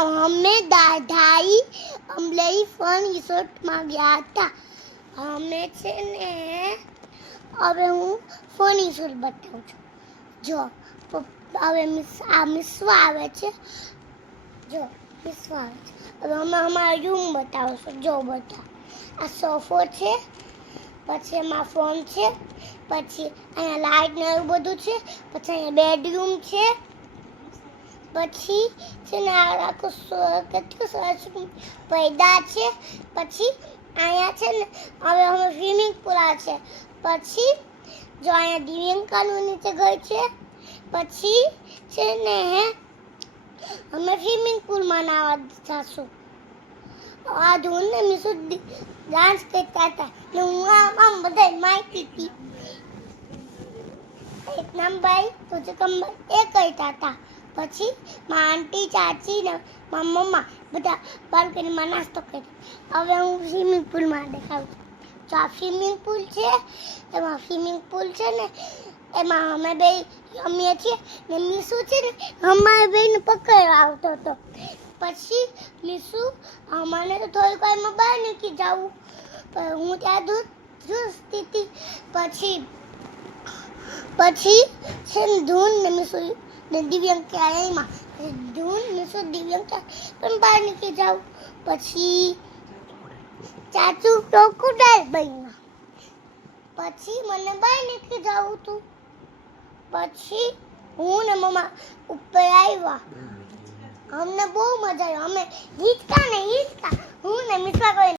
અમે દાદાઈ અમલઈ ફન રિસોર્ટમાં ગયા હતા. અમે છે ને હવે હું ફન રિસોર્ટ બતાવું છું. જો હવે મિસવા આવે છે. જો મિસવા આવે છે. હવે અમે અમારા રૂમ બતાવશું. જો બધા આ સોફો છે, પછી એમાં ફોન છે, પછી અહીંયા લાઇટ ને એવું બધું છે, પછી અહીંયા બેડરૂમ છે, પછી છે ને આખું કેટલું સરસ પૈદા છે, પછી અહીંયા છે ને હવે અમે સ્વિમિંગ પુલ છે, પછી જો અહીંયા દિવ્યંકાનું નીચે ઘર છે, પછી છે ને અમે સ્વિમિંગ પુલમાં નાવા જશું. આ જોને મિસુ ડાન્સ કરતા હતા ને હું આમ બધા માહિતી હતી. એક નંબર તુજે કંબર એ કરતા હતા. પછી મારા આંટી ચાચી ને મારા મમ્મા બધા બાલ્કનીમાં નાસ્તો કર્યો. હવે હું સ્વિમિંગ પુલમાં દેખાડું છું. તો આ સ્વિમિંગ પુલ છે. એમાં સ્વિમિંગ પુલ છે ને એમાં અમે બે રમીએ છીએ ને મીસુ છે ને અમારે બેને પકડવા આવતો હતો. પછી મીસુ મને તો થોડીક વારમાં બહાર નીકળી જવું, પણ હું ત્યાં ધ્રુસતી હતી. પછી છે ને ધૂન ને મીસુ ને દિવ્યંકા એમાં ધૂન મીસુ દિવ્યંકા પણ બહાર નીકળી જાવ. પછી ચાચુ ક્રોકોડાઇલ બન્યા. પછી મને બહાર નીકળી જવું હતું. પછી હું ને મમ્મા ઉપર આવ્યા. અમને બહુ મજા આવી. અમે હિંચકા હું ને મિસવા